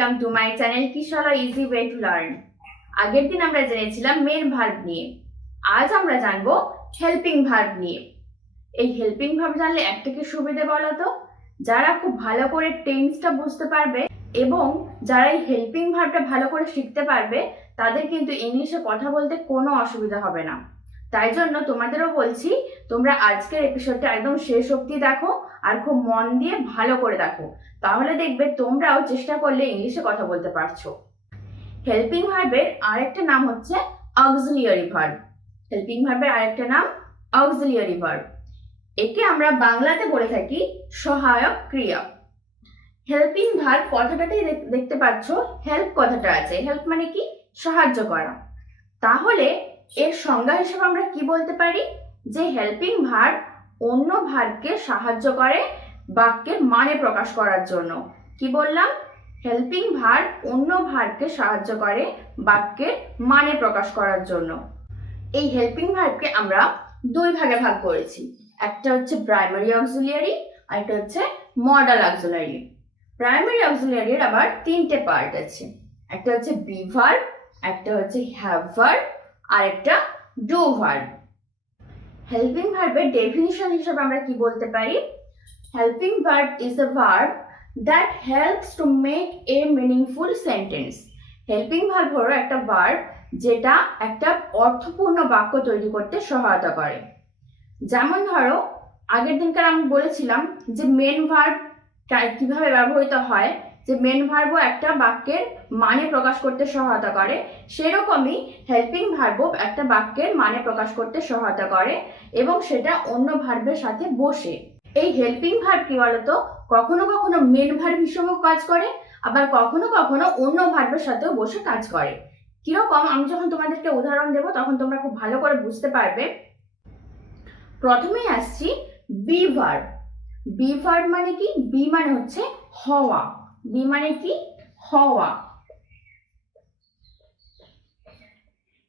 Welcome to my channel Kishora easy way to learn. আগের দিন আমরা জেনেছিলাম মেন ভার্ব নিয়ে, আজ আমরা জানবো হেল্পিং ভার্ব নিয়ে। এই হেল্পিং ভার্ব জানলে একটা কি সুবিধে বলো তো, যারা খুব ভালো করে টেন্সটা বুঝতে পারবে এবং যারা এই হেল্পিং ভার্বটা ভালো করে শিখতে পারবে তাদের কিন্তু ইংলিশে কথা বলতে কোনো অসুবিধা হবে না। তাই জন্য তোমাদেরও বলছি, তোমরা আজকের এপিসোডটা একদম শেষ অবধি দেখো আর খুব মন দিয়ে ভালো করে দেখো, তাহলে দেখবে তোমরাও চেষ্টা করলে ইংলিশে কথা বলতে পারছো। হেল্পিং ভার্বের আরেকটা নাম হচ্ছে অক্সিলিয়ারি ভার্ব। হেল্পিং ভার্বের আরেকটা নাম অক্সিলিয়ারি ভার্ব। একে আমরা বাংলাতে বলে থাকি সহায়ক ক্রিয়া। হেল্পিং ভার্ব কথাটাতেই দেখতে পাচ্ছ হেল্প কথাটা আছে। হেল্প মানে কি? সাহায্য করা। তাহলে এর সংজ্ঞা হিসেবে আমরা কি বলতে পারি? যে হেল্পিং ভার্ব অন্য ভার্বকে সাহায্য করে বাক্যের মানে প্রকাশ করার জন্য। কি বললাম? হেল্পিং ভার্ব অন্য ভার্বকে সাহায্য করে বাক্যের মানে প্রকাশ করার জন্য। এই হেল্পিং ভার্বকে আমরা দুই ভাগে ভাগ করেছি, একটা হচ্ছে প্রাইমারি অক্সিলিয়ারি আর একটা হচ্ছে মডাল অক্সিলিয়ারি। প্রাইমারি অক্সিলিয়ারির আবার তিনটে পার্ট আছে, একটা হচ্ছে বি ভার্ব, একটা হচ্ছে হ্যাভ ভার্ব আর একটা ডু ভার্ব। হেল্পিং ভার্বের ডেফিনিশন হিসেবে আমরা কি বলতে পারি? Helping verb is a verb that helps to make a meaningful sentence. Helping verb হলো একটা ভার্ব যেটা একটা অর্থপূর্ণ বাক্য তৈরি করতে সহায়তা করে। যেমন ধরো, আগের দিনকার আমি বলেছিলাম যে মেন ভার্ব কিভাবে ব্যবহৃত হয়, যে মেন ভার্বও একটা বাক্যের মানে প্রকাশ করতে সহায়তা করে, সেরকমই হেল্পিং ভার্বও একটা বাক্যের মানে প্রকাশ করতে সহায়তা করে এবং সেটা অন্য ভার্বের সাথে বসে। এই হেল্পিং ভার্ব কি বলতো, কখনো কখনো মেন ভার্ব হিসেবেও কাজ করে, আবার কখনো কখনো অন্য ভার্বের সাথেও বসে কাজ করে। কিরকম? আমি যখন তোমাদেরকে উদাহরণ দেব তখন তোমরা খুব ভালো করে বুঝতে পারবে। প্রথমেই আসছি বি ভার্ব। বি ভার্ব মানে কি? বি মানে হচ্ছে হওয়া। বি মানে কি? হওয়া।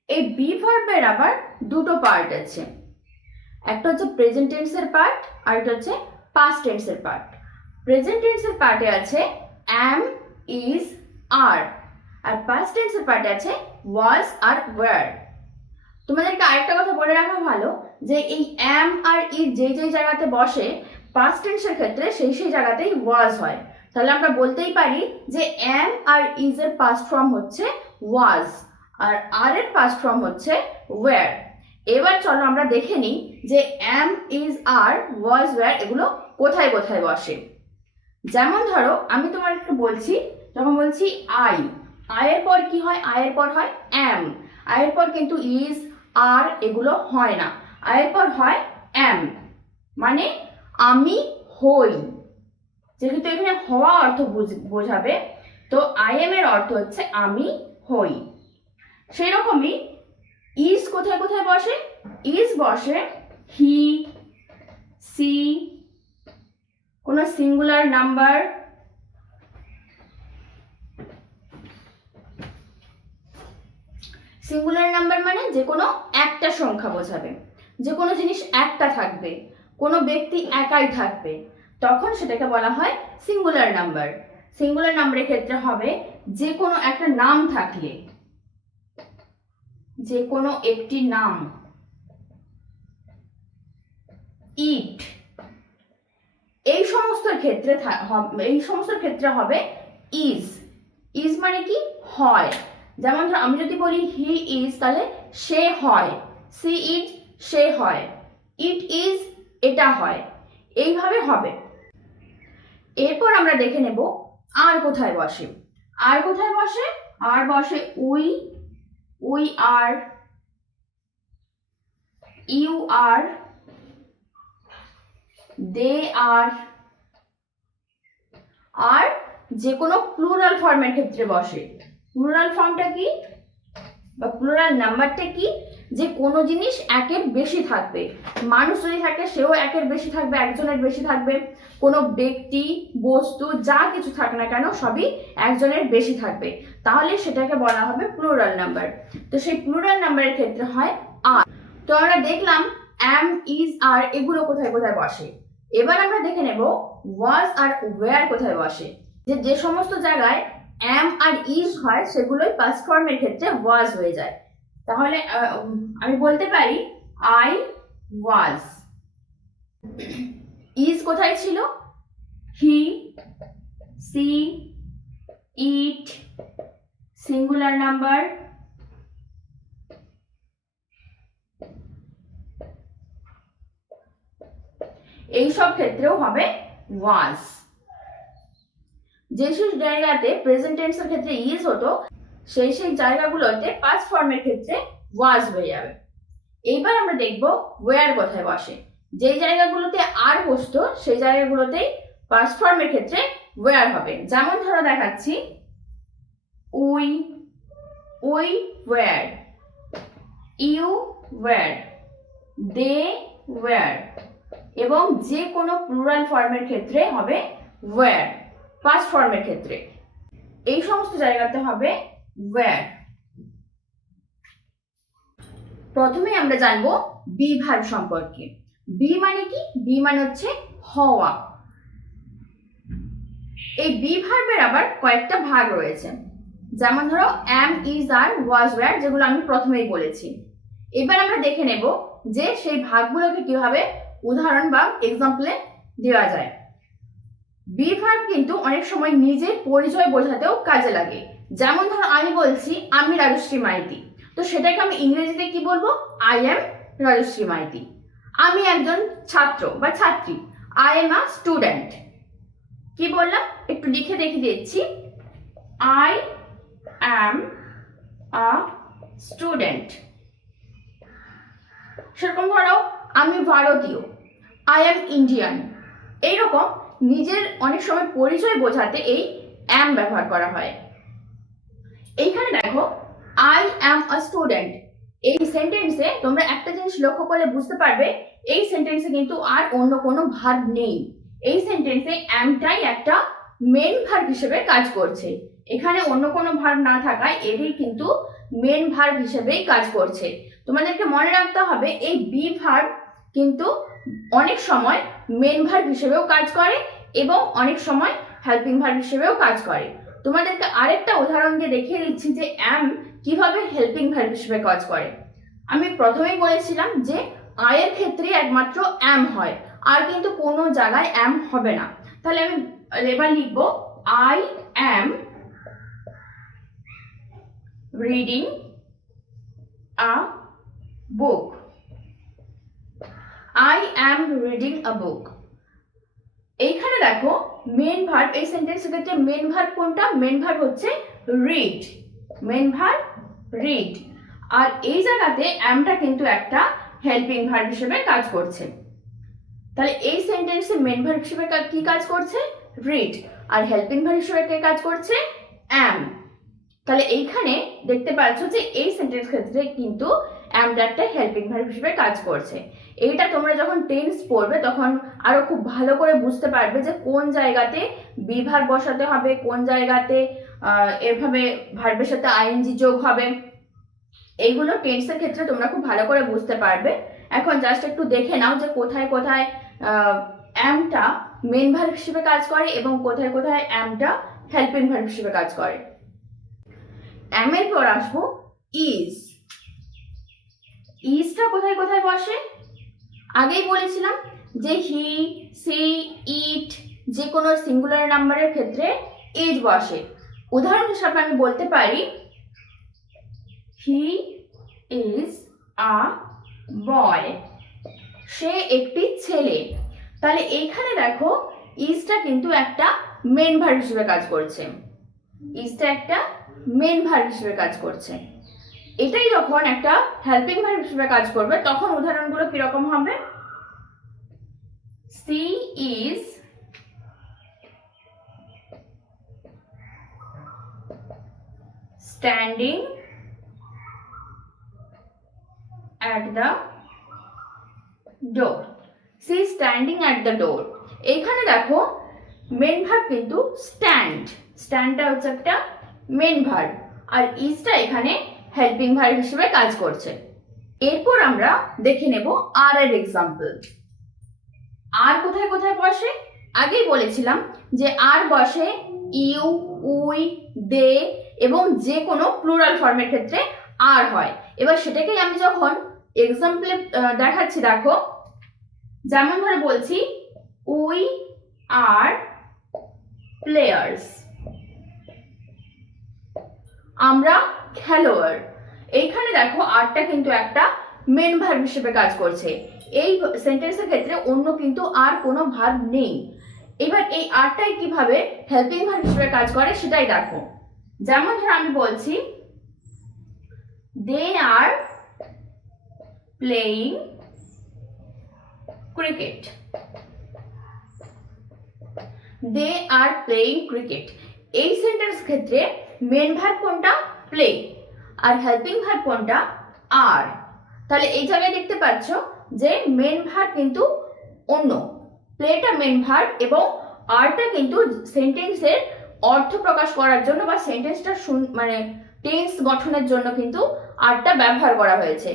এই বি ভার্বের আবার দুটো পার্ট আছে, একটা হচ্ছে প্রেজেন্ট টেন্সের পার্ট আর একটা হচ্ছে পাস্ট টেন্সের পার্ট। প্রেজেন্ট টেন্সের পার্টে আছে am, is, are, আর পাস্ট টেন্সের পার্টে আছে was আর were। তোমাদেরকে আরেকটা কথা বলে রাখা ভালো, যে এই am আর is যে জায়গাতে বসে পাস্ট টেন্সের ক্ষেত্রে সেই জায়গাতেই was হয়। তাহলে আমরা বলতেই পারি যে am আর is এর পাস্ট ফর্ম হচ্ছে was আর are এর পাস্ট ফর্ম হচ্ছে were। এবার চলো আমরা দেখে নিই যে am, is, are, was, were এগুলো কোথায় কোথায় বসে। যেমন ধরো, আমি তোমাকে বলছি, যখন বলছি আই, আয়ের পর কি হয়? আয়ের পর হয় am। আয়ের পর কিন্তু is, are এগুলো হয় না, আয়ের পর হয় am, মানে আমি হই। যেহেতু এখানে হওয়া অর্থ বোঝাবে, তো I am এর অর্থ হচ্ছে আমি হই। সেই রকমই is কোথায় কোথায় বসে? is বসে he, she, কোনো সিঙ্গুলার নাম্বার, সিঙ্গুলার নাম্বার মানে যে কোনো একটা সংখ্যা বোঝাবে, যে কোনো জিনিস একটা থাকবে, কোনো ব্যক্তি একাই থাকবে, তখন সেটাকে বলা হয় সিঙ্গুলার নাম্বার। সিঙ্গুলার নাম্বারের ক্ষেত্রে হবে যে কোনো একটা নাম থাকলে, যে কোনো একটি নাম, ইট, এই সমস্ত ক্ষেত্রে হবে ইজ। ইজ মানে কি? হয়। যেমন ধর, আমি যদি বলি হি ইজ, তাহলে সে হয়। সি ইজ, সে হয়। ইট ইজ, এটা হয়। এইভাবে হবে। এরপর আমরা দেখে নেব আর কোথায় বসে। আর কোথায় বসে? আর বসে we, we are, you are, they are, আর যে কোনো প্লুরাল ফর্মের ক্ষেত্রে বসে। প্লুরাল ফর্মটা কি বা প্লুরাল নাম্বারটা কি? যে কোনো জিনিস একের বেশি থাকবে। মানুষ যদি থাকে সেও একের বেশি থাকবে, একজনের বেশি থাকবে। কোনো ব্যক্তি, বস্তু, যা কিছু থাক না কেন সবই একজনের বেশি থাকবে, তাহলে সেটাকে বলা হবে প্লুরাল নাম্বার। তো সেই প্লুরাল নাম্বারের ক্ষেত্রে হয় আর। তো আমরা দেখলাম am, is, are এগুলো কোথায় কোথায় বসে। এবার আমরা দেখে নেব was আর were কোথায় বসে। যে সমস্ত জায়গায় অ্যাম আর ইজ হয় সেগুলোই পাস্ট ফর্মের ক্ষেত্রে ওয়াজ হয়ে যায়। তাহলে আমি বলতে পারি আই ওয়াজ। ইজ কোথায় ছিল? হি, সি, ইট, সিঙ্গুলার নাম্বার, এইসব ক্ষেত্রেও হবে ওয়াজ। যেসব জায়গাতে প্রেজেন্ট টেন্সের ক্ষেত্রে ইজ হতো সেই জায়গাগুলোতে পাস্ট ফর্মের ক্ষেত্রে ওয়াজ হয়ে যাবে। এইবার আমরা দেখব ওয়্যার কোথায় বসে। যে জায়গাগুলোতে আর বসতো সেই জায়গাগুলোতেই পাস্ট ফর্মের ক্ষেত্রে ওয়্যার হবে। যেমন ধরো দেখাচ্ছি, we were, you were, they were, এবং যে কোনো প্লুরাল ফর্মের ক্ষেত্রে হবে ওয়্যার পাস্ট ফর্মের ক্ষেত্রে। এই সমস্ত জায়গাতে হবে ওয়্যার। প্রথমে আমরা জানবো বি ভার্ব সম্পর্কে। বি মানে কি? বি মানে হচ্ছে হওয়া। এই বি ভার্বের আবার কয়েকটা ভাগ রয়েছে। যেমন ধরো অ্যাম, ইজ, আর, ওয়াজ, ওয়্যার, যেগুলো আমি প্রথমেই বলেছি। এবার আমরা দেখে নেব যে সেই ভাগগুলোকে কিভাবে উদাহরণ বা এক্সাম্পলে দেওয়া যায়। বি ভার্ব কিন্তু অনেক সময় নিজের পরিচয় বোঝাতেও কাজে লাগে। যেমন ধরো আমি বলছি আমি রাজশ্রী মাইতি, তো সেটাকে আমি ইংরেজিতে কি বলবো? I am Rajshree Maiti. আমি একজন ছাত্র বা ছাত্রী, আই এম আ স্টুডেন্ট। কি বললাম? একটু লিখে দেখিয়ে দিচ্ছি, আই অ্যাম আ স্টুডেন্ট। সেরকম ধরো আমি ভারতীয়, আই এম ইন্ডিয়ান। এইরকম নিজের অনেক সময় পরিচয় বোঝাতে এই অ্যাম ব্যবহার করা হয়। এইখানে দেখো আই অ্যাম আ স্টুডেন্ট, এই সেন্টেন্সে তোমরা একটা জিনিস লক্ষ্য করলে বুঝতে পারবে এই সেন্টেন্সে কিন্তু আর অন্য কোনো ভার্ব নেই। এই সেন্টেন্সে অ্যামটাই একটা মেন ভার্ব হিসেবে কাজ করছে। এখানে অন্য কোনো ভার্ব না থাকায় এরই কিন্তু মেন ভার্ব হিসেবেই কাজ করছে। তোমাদেরকে মনে রাখতে হবে এই বি ভার্ব কিন্তু অনেক সময় মেন ভার্ব হিসেবেও কাজ করে এবং অনেক সময় হেল্পিং ভার্ব হিসেবেও কাজ করে। তোমাদেরকে আরেকটা উদাহরণ দিয়ে দেখিয়ে দিচ্ছি যে অ্যাম কিভাবে হেল্পিং ভার্ব হিসেবে কাজ করে। আমি প্রথমেই বলেছিলাম যে আয়ের ক্ষেত্রে একমাত্র অ্যাম হয়, আর কিন্তু কোনো জায়গায় অ্যাম হবে না। তাহলে আমি এবার লিখব I am reading a book. I am reading a book. এইখানে দেখো মেন ভার্ব, এই সেন্টেন্সের ক্ষেত্রে মেন ভার্ব কোনটা? মেন ভার্ব হচ্ছে রিড। Main verb read. আর এই জায়গাতে অ্যামটা কিন্তু একটা হেল্পিং ভার্ব হিসেবে কাজ করছে। তাহলে এই সেন্টেন্সে মেন ভার্ব হিসেবে কি কাজ করছে? রিড। আর হেল্পিং ভার্ব হিসেবে কে কাজ করছে? অ্যাম। তাহলে এইখানে দেখতে পাচ্ছ যে এই সেন্টেন্স ক্ষেত্রে কিন্তু অ্যামটা একটা হেল্পিং ভার্ব হিসেবে কাজ করছে। এইটা তোমরা যখন টেন্স পড়বে তখন আরো খুব ভালো করে বুঝতে পারবে যে কোন জায়গাতে বি ভার্ব বসাতে হবে, কোন জায়গাতে এভাবে ভার্বের সাথে আইএনজি যোগ হবে। এইগুলো টেন্সের ক্ষেত্রে তোমরা খুব ভালো করে বুঝতে পারবে। এখন জাস্ট একটু দেখে নাও যে কোথায় কোথায় অ্যামটা মেন ভার্ব হিসেবে কাজ করে এবং কোথায় কোথায় অ্যামটা হেল্পিং ভার্ব হিসেবে কাজ করে। অ্যামের পর আসবো ইজ। ইজটা কোথায় কোথায় বসে? আগেই বলেছিলাম যে হি, সি, ইট, যে কোনো সিঙ্গুলার নাম্বারের ক্ষেত্রে ইজ বসে। উদাহরণ হিসাবে আমি বলতে পারি হি ইজ আ বয়। সে একটি ছেলে। তাহলে এইখানে দেখো ইজটা কিন্তু একটা মেন ভার্ব হিসেবে কাজ করছে। ইজটা একটা মেন ভার্ব হিসেবে কাজ করছে। এটাই যখন একটা হেল্পিং ভার্ব হিসেবে কাজ করবে তখন উদাহরণগুলো কিরকম হবে? She is standing at the door. She standing at the door। এইখানে দেখো মেন ভার্ব কিন্তু স্ট্যান্ড। স্ট্যান্ডটা হচ্ছে একটা মেন ভার্ব আর ইজটা এখানে হেল্পিং ভার্ব হিসেবে কাজ করছে। এরপর আমরা দেখে নেব আর এর এক্সাম্পল। আর কোথায় কোথায় বসে? আগেই বলেছিলাম যে আর বসে ইউ, উই, দে এবং যে কোনো প্লুরাল ফর্মের ক্ষেত্রে আর হয়। এবার সেটাকেই আমি যখন এক্সাম্পলে দেখাচ্ছি, দেখো, যেমন ধরে বলছি উই আর প্লেয়ার্স, আমরা খেলোয়াড়। এইখানে দেখো আরটা কিন্তু একটা মেন ভার্ব হিসেবে কাজ করছে। এই সেন্টেন্সের ক্ষেত্রে অন্য কিন্তু আর কোনো ভার্ব নেই। এবার এই আরটাই কিভাবে হেল্পিং ভার্ব হিসেবে কাজ করে সেটাই দেখো। যেমন ধর আমি বলছি they are playing cricket, they are playing cricket. এই সেন্টেন্স ক্ষেত্রে মেন ভার্ব কোনটা? প্লে। আর হেল্পিং ভার্ব কোনটা? আর। তাহলে এই জায়গায় দেখতে পাচ্ছ যে মেন ভার্ব কিন্তু অন্য, প্লেটা মেন ভার্ব এবং আরটা কিন্তু সেন্টেন্সের অর্থ প্রকাশ করার জন্য বা সেন্টেন্সটা মানে টেন্স গঠনের জন্য কিন্তু আরটা ব্যবহার করা হয়েছে।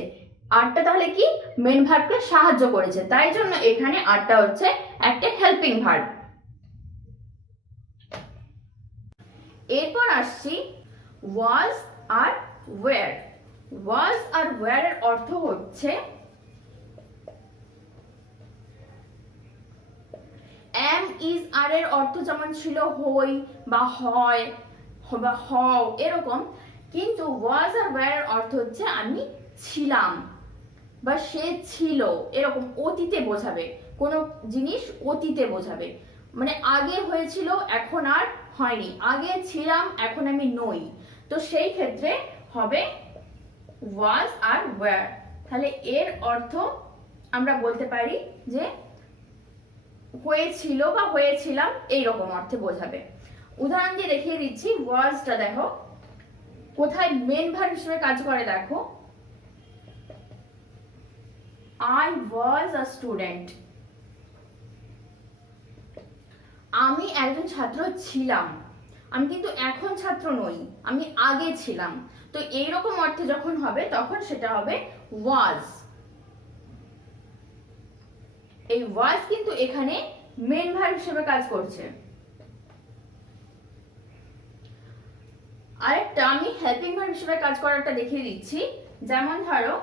আরটা তাহলে কি মেন ভার্বকে সাহায্য করেছে, তাই জন্য এখানে আরটা হচ্ছে একটা হেল্পিং ভার্ব। এরপর আসছি ওয়াজ আর ওয়্যার। ওয়াজ আর ওয়্যার এর অর্থ হচ্ছে এম ইজ আর এর অর্থ যেমন ছিল হই বা হয় বা হও এরকম, কিন্তু ওয়াজ আর ওয়্যার এর অর্থ হচ্ছে আমি ছিলাম বা সে ছিল, এরকম অতীতে বোঝাবে। কোনো জিনিস অতীতে বোঝাবে, মানে আগে হয়েছিল এখন আর হয়নি, আগে ছিলাম এখন আমি নই। তো সেই ক্ষেত্রে হবে ওয়াজ আর ওয়্যার। তাহলে এর অর্থ আমরা বলতে পারি যে হয়েছিল বা হয়েছিলাম, এইরকম অর্থে বোঝাবে। উদাহরণ দিয়ে দেখিয়ে দিচ্ছি। ওয়াজটা দেখো কোথায় মেন ভার্ব হিসেবে কাজ করে, দেখো I was a student, আমি একজন ছাত্র ছিলাম, আমি কিন্তু এখন ছাত্র নই, আমি আগে ছিলাম। তো এইরকম অর্থে যখন হবে তখন সেটা হবে was। এই was কিন্তু এখানে মেন ভার্ব হিসেবে কাজ করছে। আরেকটা আমি হেল্পিং ভার্ব হিসেবে কাজ করাটা দেখিয়ে দিচ্ছি। যেমন ধরো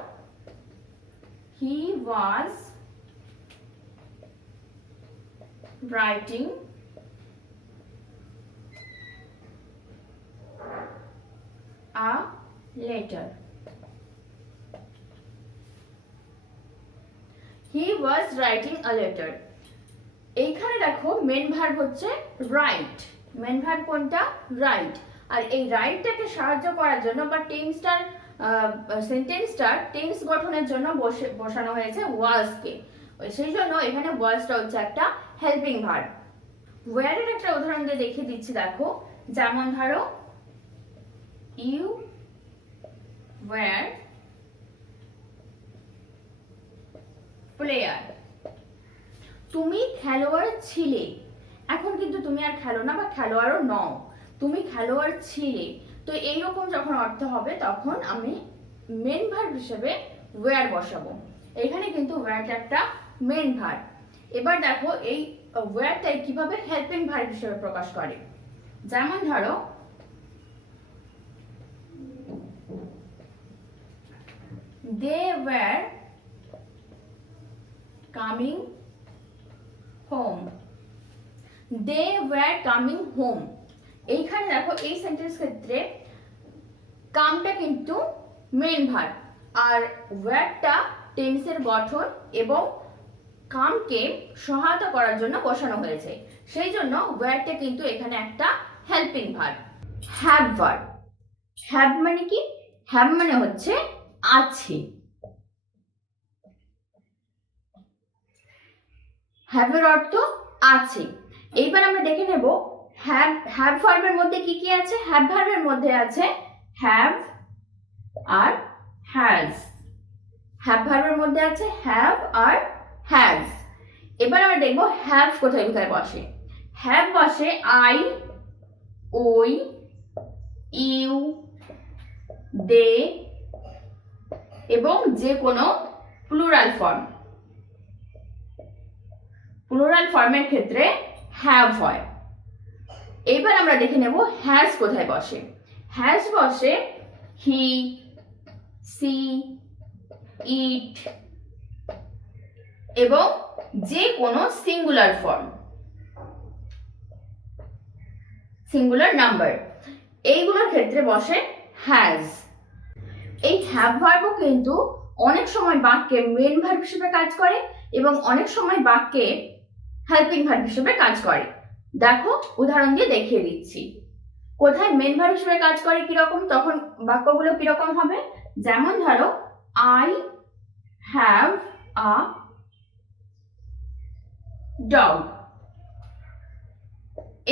he was writing a letter, he was writing a letter। এইখানে দেখো মেন ভার্ব হচ্ছে রাইট, মেন ভার্ব কোনটা? রাইট। আর এই রাইটটাকে সাহায্য করার জন্য বা টেন্সটার সেন্টেন্সটার টেন্স গঠনের জন্য বসানো হয়েছে ওয়াজকে, সেই জন্য এখানে ওয়াজটা হচ্ছে একটা হেল্পিং ভার্ব। ওয়্যার এর একটা উদাহরণ দিয়ে দেখিয়ে দিচ্ছি, দেখো, যেমন ধরো ইউ ওয়্যার প্লেয়ার, তুমি খেলোয়াড় ছিলে, এখন কিন্তু তুমি আর খেলো না বা খেলোয়াড়ও নও, তুমি খেলোয়াড় ছিলে। তো এইরকম যখন অর্থ হবে তখন আমি মেন ভার্ব হিসেবে ওয়্যার বসাবো। এখানে কিন্তু ওয়্যারটা একটা মেন ভার্ব। এবার দেখো এই ওয়্যারটাই কিভাবে হেল্পিং ভার্ব হিসেবে প্রকাশ করে। যেমন ধরো they were coming home, they were coming home। এইখানে দেখো এই সেন্টেন্স ক্ষেত্রে কামটা কিন্তু মেন ভার্ব আর ওয়্যারটা টেন্সের গঠন এবং কামকে সহায়তা করার জন্য বসানো হয়েছে, সেই জন্য ওয়্যারটা কিন্তু এখানে একটা helping verb. Have verb, have মানে কি? হ্যাভ মানে হচ্ছে আছে, হ্যাভ এর অর্থ আছে। এইবার আমরা দেখে নেব হ্যাভ ভার্বের মধ্যে কি কি আছে। হ্যাভ ভার্বের মধ্যে আছে হ্যাভ আর হ্যাজ, হ্যাভ ভার্বের মধ্যে আছে হ্যাভ আর হ্যাজ। এবার আমরা দেখব হ্যাভ কোথায় কোথায় বসে। হ্যাভ বসে আই, ওই, ইউ, দে এবং যে কোনো প্লুরাল ফর্ম। প্লুরাল ফর্মের ক্ষেত্রে হ্যাভ হয়। এবার আমরা দেখে নেব হ্যাজ কোথায় বসে। হ্যাজ বসে হি, সি, ইট এবং যে কোনো সিঙ্গুলার ফর্ম, সিঙ্গুলার নাম্বার, এইগুলোর ক্ষেত্রে বসে হ্যাজ। এই হ্যাভ ভার্বও কিন্তু অনেক সময় বাক্যে মেন ভার্ব হিসেবে কাজ করে এবং অনেক সময় বাক্যে হেল্পিং ভার্ব হিসেবে কাজ করে। দেখো উদাহরণ দিয়ে দেখিয়ে দিচ্ছি কোথায় মেন ভার্ব হিসেবে কাজ করে কিরকম, তখন বাক্যগুলো কিরকম হবে। যেমন ধরো আই হ্যাভ আ ডগ,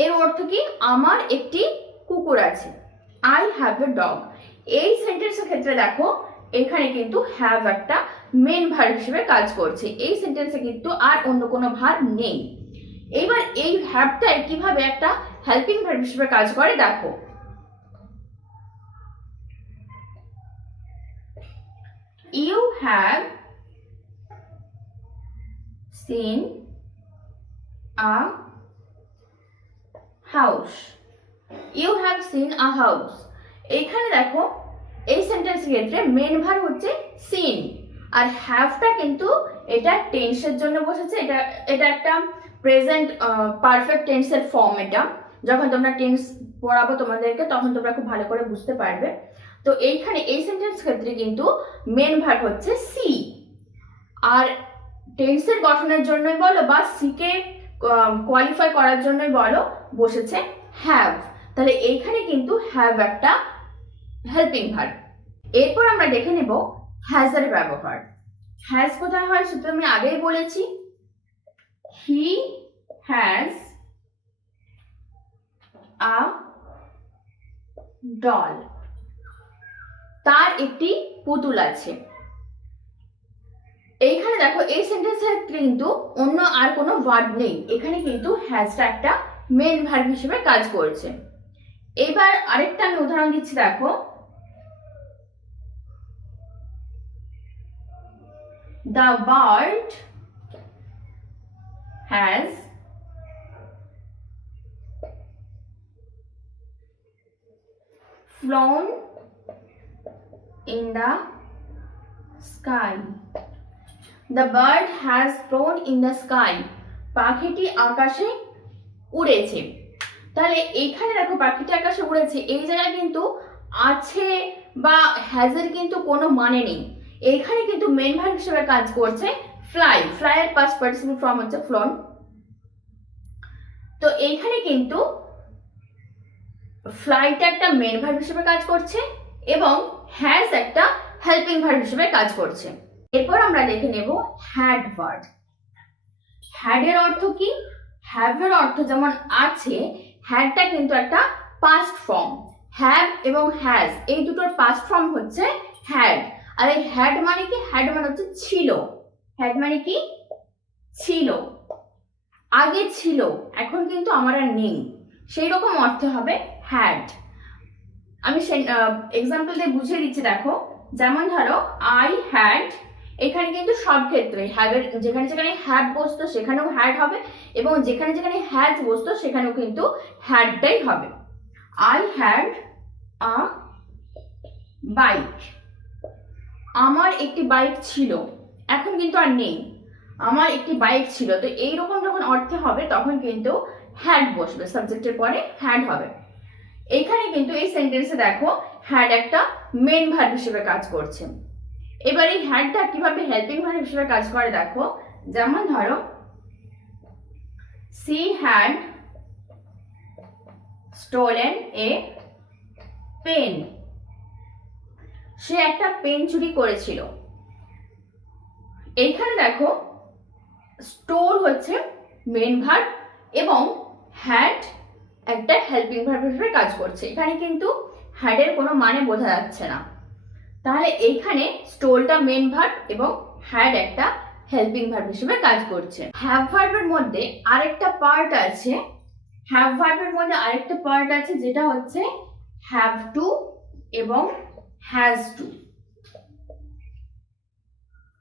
এর অর্থ কি আমার একটি কুকুর আছে। আই হ্যাভ এ ডগ, এই সেন্টেন্সের ক্ষেত্রে দেখো এখানে কিন্তু হ্যাভ একটা মেন ভার্ব হিসেবে কাজ করছে। এই সেন্টেন্সে কিন্তু আর অন্য কোনো ভার্ব নেই। এবার এই হ্যাভটাই কিভাবে একটা হেল্পিং ভার্ব হিসেবে কাজ করে দেখো। You have seen a house, you have seen a house. এইখানে দেখো এই সেন্টেন্সের ক্ষেত্রে মেন ভার্ব হচ্ছে সিন, আর হ্যাভটা কিন্তু এটা টেন্সের জন্য বসেছে। এটা একটা প্রেজেন্ট পারফেক্ট টেন্সের ফর্ম। এটা যখন তোমরা টেন্স পড়াবো তোমাদেরকে তখন তোমরা খুব ভালো করে বুঝতে পারবে। তো এইখানে এই সেন্টেন্স ক্ষেত্রে কিন্তু মেন ভার্ব হচ্ছে সি, আর টেন্সের গঠনের জন্যই বলো বা সিকে কোয়ালিফাই করার জন্যই বলো বসেছে হ্যাভ। তাহলে এইখানে কিন্তু হ্যাভ একটা হেল্পিং ভার্ব। এরপর আমরা দেখে নেব হ্যাজের ব্যবহার। হ্যাজ কোথায় হয় সেটা আমি আগেই বলেছি। হি হ্যাজ আ ডল, তার একটি পুতুল আছে। এইখানে দেখো এই সেন্টেন্সের কিন্তু অন্য আর কোনো ভার্ব নেই, এখানে কিন্তু হ্যাজটা একটা মেন ভার্ব হিসেবে কাজ করছে। এবার আরেকটা আমি উদাহরণ দিচ্ছি দেখো। The bird has flown in the sky. The bird has flown in the sky. পাখিটি আকাশে উড়েছে। তাহলে এইখানে দেখো পাখিটি আকাশে উড়েছে, এই জায়গায় কিন্তু আছে বা হ্যাজের কিন্তু কোনো মানে নেই। এইখানে কিন্তু মেন ভার্ব হিসেবে কাজ করছে ফ্লাই। ফ্লাই এর পাস্ট পার্টিসিপল ফর্ম হচ্ছে ফ্লন। তো এইখানে কিন্তু ফ্লাইটা একটা মেন ভার্ব হিসেবে কাজ করছে এবং হ্যাজ একটা হেল্পিং ভার্ব হিসেবে কাজ করছে। এরপর আমরা দেখে নেব হ্যাড ভার্ব। হ্যাড এর অর্থ কি? হ্যাভ এর অর্থ যেমন আছে, হ্যাডটা কিন্তু একটা পাস্ট ফর্ম। হ্যাভ এবং হ্যাজ এই দুটোর পাস্ট ফর্ম হচ্ছে হ্যাড। আর এই হ্যাড মানে কি? হ্যাড মানে হচ্ছে ছিল। হ্যাড মানে কি? ছিল, আগে ছিল, এখন কিন্তু আমার আর নেই, সেই রকম অর্থে হবে হ্যাড। আমি এক্সাম্পল দিয়ে বুঝিয়ে দিচ্ছি দেখো। যেমন ধরো আই হ্যাড, এখানে কিন্তু সব ক্ষেত্রে হ্যাভের যেখানে যেখানে হ্যাভ বসতো সেখানেও হ্যাড হবে এবং যেখানে যেখানে হ্যাজ বসতো সেখানেও কিন্তু হ্যাডটাই হবে। আই হ্যাড আ বাইক, আমার একটি বাইক ছিল, এখন কিন্তু আর নেই, আমার একটি বাইক ছিল। তো এইরকম যখন অর্থে হবে তখন কিন্তু হ্যাড বসবে, সাবজেক্টের পরে হ্যাড হবে। এইখানে কিন্তু এই সেন্টেন্সে দেখো হ্যাড একটা মেন ভার্ব হিসেবে কাজ করছে। এবার এই হ্যাডটা কিভাবে হেল্পিং ভার্ব হিসেবে কাজ করে দেখো। যেমন ধরো she had stolen a pen, সে একটা পেন চুরি করেছিল। এইখানে দেখো স্টোর হচ্ছে মেন ভার্ব এবং হ্যাড একটা হেল্পিং ভার্ব হিসেবে কাজ করছে। এখানে কিন্তু হ্যাডের কোনো মানে বোঝা যাচ্ছে না। তাহলে এইখানে স্টোরটা মেন ভার্ব এবং হ্যাড একটা হেল্পিং ভার্ব হিসেবে কাজ করছে। হ্যাভ ভার্বের মধ্যে আরেকটা পার্ট আছে, হ্যাভ ভার্বের মধ্যে আরেকটা পার্ট আছে যেটা হচ্ছে হ্যাভ টু এবং হ্যাজ টু।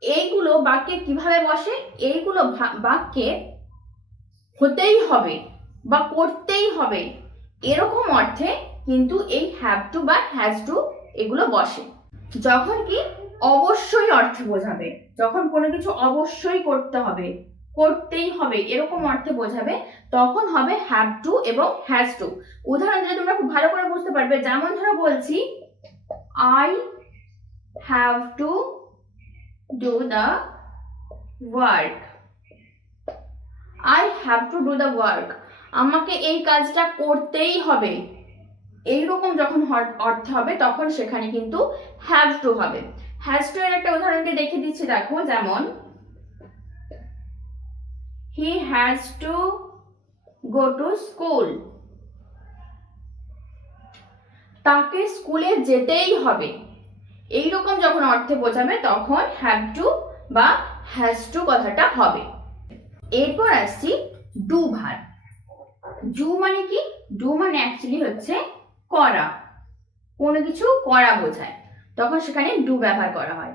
এইগুলো বাক্যে কিভাবে বসে? এইগুলো বাক্যে হতেই হবে বা করতেই হবে এরকম অর্থে কিন্তু এই হ্যাভ টু বা হ্যাজ টু এগুলো বসে। যখন কি অবশ্যই অর্থে বোঝাবে, যখন কোনো কিছু অবশ্যই করতে হবে, করতেই হবে এরকম অর্থে বোঝাবে, তখন হবে হ্যাভ টু এবং হ্যাজ টু। উদাহরণ দিলে তোমরা খুব ভালো করে বুঝতে পারবে। যেমন ধরো বলছি I have to do the work. I have to do the work, আমাকে এই কাজটা করতেই হবে, এইরকম যখন অর্থ হবে তখন সেখানে কিন্তু হ্যাভ টু হবে। হ্যাজ টু এর একটা উদাহরণকে দেখিয়ে দিচ্ছি, দেখো। যেমন he has to go to school, তাকে স্কুলে যেতেই হবে, এইরকম যখন অর্থে বোঝাবে তখন হ্যাভ টু বা হ্যাজ টু কথাটা হবে। এরপর আসছি ডু ভার্ব। ডু মানে কি? ডু মানে অ্যাকচুয়ালি হচ্ছে করা, কোনো কিছু করা বোঝায়, তখন সেখানে ডু ব্যবহার করা হয়।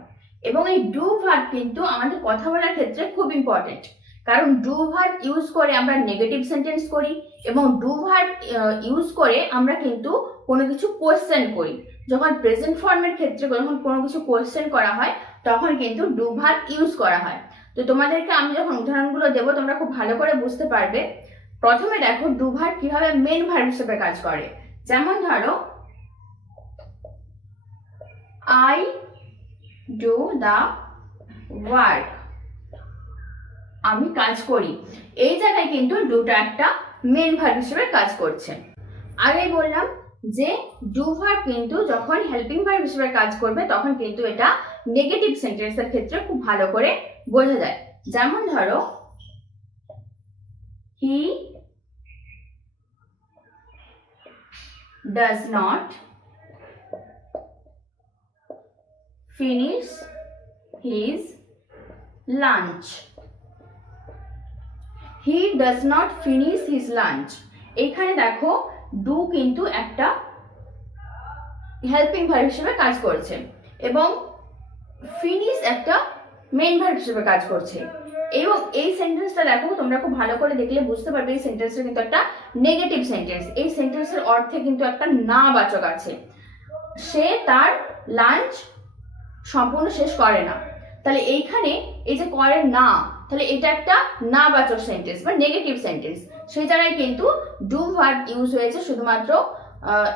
এবং এই ডু ভার্ব কিন্তু আমাদের কথা বলার ক্ষেত্রে খুব ইম্পর্টেন্ট, কারণ ডু ভার্ব ইউজ করে আমরা নেগেটিভ সেন্টেন্স করি, এবং ডু ভার্ব ইউজ করে আমরা কিন্তু কোনো কিছু কোয়েশ্চেন করি। যখন প্রেজেন্ট ফর্মের ক্ষেত্রে যখন কোনো কিছু কোয়েশ্চেন করা হয় তখন কিন্তু ডু ভার্ব ইউজ করা হয়। তো তোমাদেরকে আমি যখন উদাহরণগুলো দেবো তোমরা খুব ভালো করে বুঝতে পারবে। প্রথমে দেখো ডু ভার্ব কিভাবে মেন ভার্ব হিসেবে কাজ করে। যেমন ধরো I do the work, আমি কাজ করি, এই জায়গায় কিন্তু ডুটা একটা মেন ভার্ব হিসেবে কাজ করছে। আগে বললাম যে ডু ভার্ব কিন্তু যখন হেল্পিং ভার্ব হিসেবে কাজ করবে তখন কিন্তু এটা নেগেটিভ সেন্টেন্সের ক্ষেত্রে খুব ভালো করে বোঝা যায়। যেমন ধরো হি does not finish his lunch. He does not finish his lunch. এখানে দেখো ডু কিন্তু একটা হেল্পিং ভার্ব হিসেবে কাজ করছে এবং ফিনিশ একটা মেইন ভার্ব হিসেবে কাজ করছে। এবং এই সেন্টেন্সটা দেখো তোমরা খুব ভালো করে দেখলে বুঝতে পারবে এই সেন্টেন্সটা কিন্তু একটা নেগেটিভ সেন্টেন্স। এই সেন্টেন্সের অর্থে কিন্তু একটা না বাচক আছে, সে তার লাঞ্চ সম্পূর্ণ শেষ করে না। তাহলে এইখানে এই যে করে না, তাহলে এটা একটা না বাচক সেন্টেন্স বা নেগেটিভ সেন্টেন্স, সেই জায়গায় কিন্তু ডু ভার্ব ইউজ হয়েছে শুধুমাত্র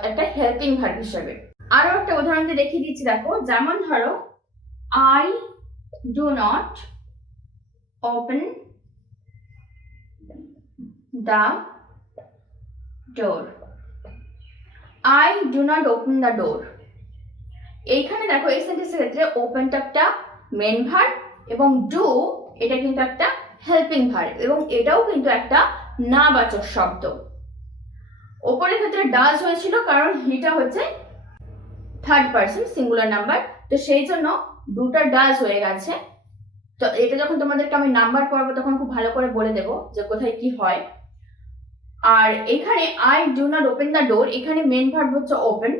একটা হেল্পিং ভার্ব হিসেবে। আরো একটা উদাহরণ দিয়ে দেখিয়ে দিচ্ছি, দেখো। যেমন ধরো I do not open the door. I do not open the door, এইখানে দেখো এই সেন্টেন্সের ক্ষেত্রে ওপেনটা একটা মেন ভার্ব এবং ডু এটা কিন্তু একটা হেল্পিং ভার্ব, এবং এটাও কিন্তু একটা না বাচক শব্দ। ওপরের ক্ষেত্রে ডাজ হয়েছিল কারণ হিটা হচ্ছে থার্ড পারসন সিঙ্গুলার নাম্বার, তো সেই জন্য ডুটা ডাজ হয়ে গেছে। তো এটা যখন তোমাদেরকে আমি নাম্বার পড়বো তখন খুব ভালো করে বলে দেবো যে কোথায় কি হয়। আর এখানে I do not open the door, এখানে মেন ভার্ব হচ্ছে ওপেন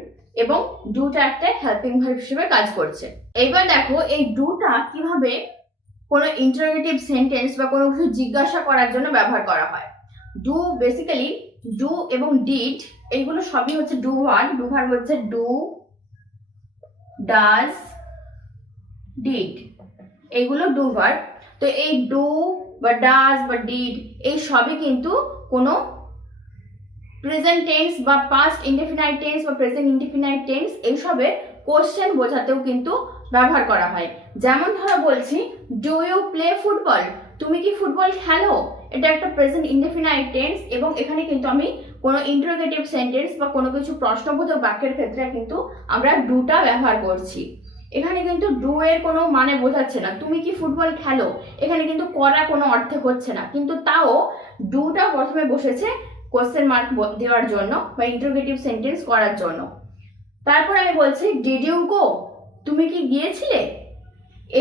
এবং ডুটা একটা হেল্পিং ভার্ব হিসেবে কাজ করছে। এবার দেখো এই ডুটা কিভাবে কোনো ইন্টারোগেটিভ সেন্টেন্স বা কোনো কিছু জিজ্ঞাসা করার জন্য ব্যবহার করা হয়। ডু বেসিক্যালি ডু এবং ডিড এইগুলো সবই হচ্ছে ডু ভার্ব। ডু ভার্ব হচ্ছে ডু, ডাজ, ডিড, এগুলো ডু ভার্ব। তো এই ডু বা ডাজ বা ডিড এই সবই কিন্তু কোনো প্রেজেন্ট টেন্স বা পাস্ট ইনডেফিনাইট টেন্স বা প্রেজেন্ট ইনডেফিনাইট টেন্স এইসবের কোশ্চেন বোঝাতেও কিন্তু ব্যবহার করা হয়। যেমন ধরো বলছি ডু ইউ প্লে ফুটবল, তুমি কি ফুটবল খেলো, এটা একটা প্রেজেন্ট ইনডেফিনাইট টেন্স এবং এখানে কিন্তু আমি কোনো ইন্টারোগেটিভ সেন্টেন্স বা কোনো কিছু প্রশ্নবোধক বাক্যের ক্ষেত্রে কিন্তু আমরা ডুটা ব্যবহার করছি। এখানে কিন্তু ডু এর কোনো মানে বোঝাচ্ছে না, তুমি কি ফুটবল খেলো এখানে কিন্তু করা কোনো অর্থে হচ্ছে না, কিন্তু তাও ডুটা প্রথমে বসেছে কোশ্চেন মার্ক দেওয়ার জন্য বা ইন্টারোগেটিভ সেন্টেন্স করার জন্য। তারপর আমি বলছি ডিড ইউ গো, তুমি কি গিয়েছিলে,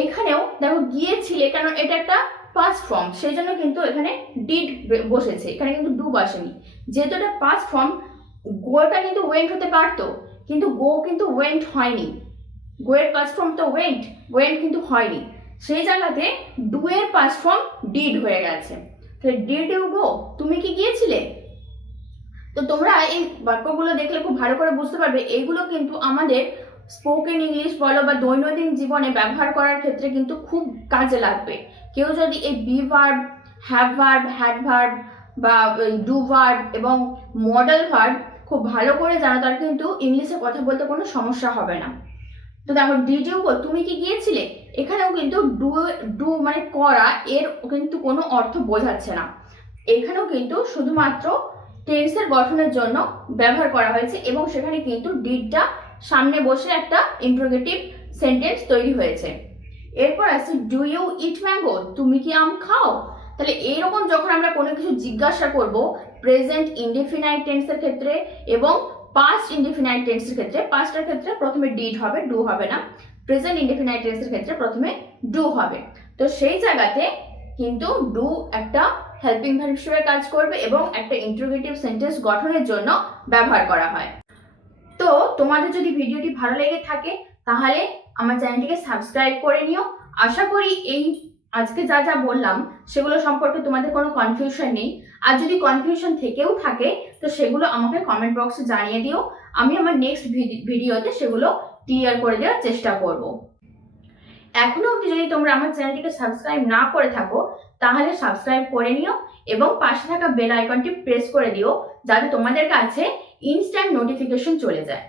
এখানেও দেখো গিয়েছিলে কারণ এটা একটা পাস্ট ফর্ম, সেই জন্য কিন্তু এখানে ডিড বসেছে, এখানে কিন্তু ডু বসেনি। যেহেতু এটা পাস্ট ফর্ম, গোটা কিন্তু ওয়েন্ট হতে পারতো, কিন্তু গো কিন্তু ওয়েন্ট হয়নি, গো এর পাস্ট ফর্ম তো ওয়েন্ট, ওয়েন্ট কিন্তু হয়নি, সেই জায়গাতে ডু এর পাস্ট ফর্ম ডিড হয়ে গেছে। তাহলে ডিড ইউ গো, তুমি কি গিয়েছিলে। তো তো তোমরা এই বাক্যগুলো দেখলে খুব ভালো করে বুঝতে পারবে এইগুলো কিন্তু আমাদের স্পোকেন ইংলিশ বলো বা দৈনন্দিন জীবনে ব্যবহার করার ক্ষেত্রে কিন্তু খুব কাজে লাগবে। কেউ যদি এই be verb, have verb, had verb বা ডু ভার্ব এবং মডেল ভার্ব খুব ভালো করে জানো, তার কিন্তু ইংলিশে কথা বলতে কোনো সমস্যা হবে না। তো দেখো ডিড ইউ গো, তুমি কি গিয়েছিলে, এখানেও কিন্তু ডু ডু মানে করা, এর কিন্তু কোনো অর্থ বোঝাচ্ছে না। এখানেও কিন্তু শুধুমাত্র টেন্সের গঠনের জন্য ব্যবহার করা হয়েছে এবং সেখানে কিন্তু ডিডটা সামনে বসে একটা ইন্টারোগেটিভ সেন্টেন্স তৈরি হয়েছে। এরপর আছে ডু ইউ ইট ম্যাঙ্গো, তুমি কি আম খাও। তাহলে এইরকম যখন আমরা কোনো কিছু জিজ্ঞাসা করব প্রেজেন্ট ইনডেফিনাইট টেন্সের ক্ষেত্রে এবং পাস্ট ইনডেফিনাইট টেন্সের ক্ষেত্রে, পাস্টের ক্ষেত্রে প্রথমে ডিড হবে, ডু হবে না। প্রেজেন্ট ইনডেফিনাইট টেন্সের ক্ষেত্রে প্রথমে ডু হবে। তো সেই জায়গাতে কিন্তু ডু একটা হেল্পিং ভার্ব হিসেবে কাজ করবে এবং একটা ইন্টারোগেটিভ সেন্টেন্স গঠনের জন্য ব্যবহার করা হয়। তো তোমাদের যদি ভিডিওটি ভালো লেগে থাকে তাহলে আমার চ্যানেলটিকে সাবস্ক্রাইব করে নিও। আশা করি এই আজকে যা যা বললাম সেগুলো সম্পর্কে তোমাদের কোনো কনফিউশন নেই। আর যদি কনফিউশন থেকেও থাকে তো সেগুলো আমাকে কমেন্ট বক্সে জানিয়ে দিও, আমি আমার নেক্সট ভিডিওতে সেগুলো ক্লিয়ার করে দেওয়ার চেষ্টা করব। এখনো অবধি যদি তোমরা আমার চ্যানেলটিকে সাবস্ক্রাইব না করে থাকো তাহলে সাবস্ক্রাইব করে নিও এবং পাশে থাকা বেল আইকনটি প্রেস করে দিও যাতে তোমাদের কাছে ইনস্ট্যান্ট নোটিফিকেশন চলে যায়।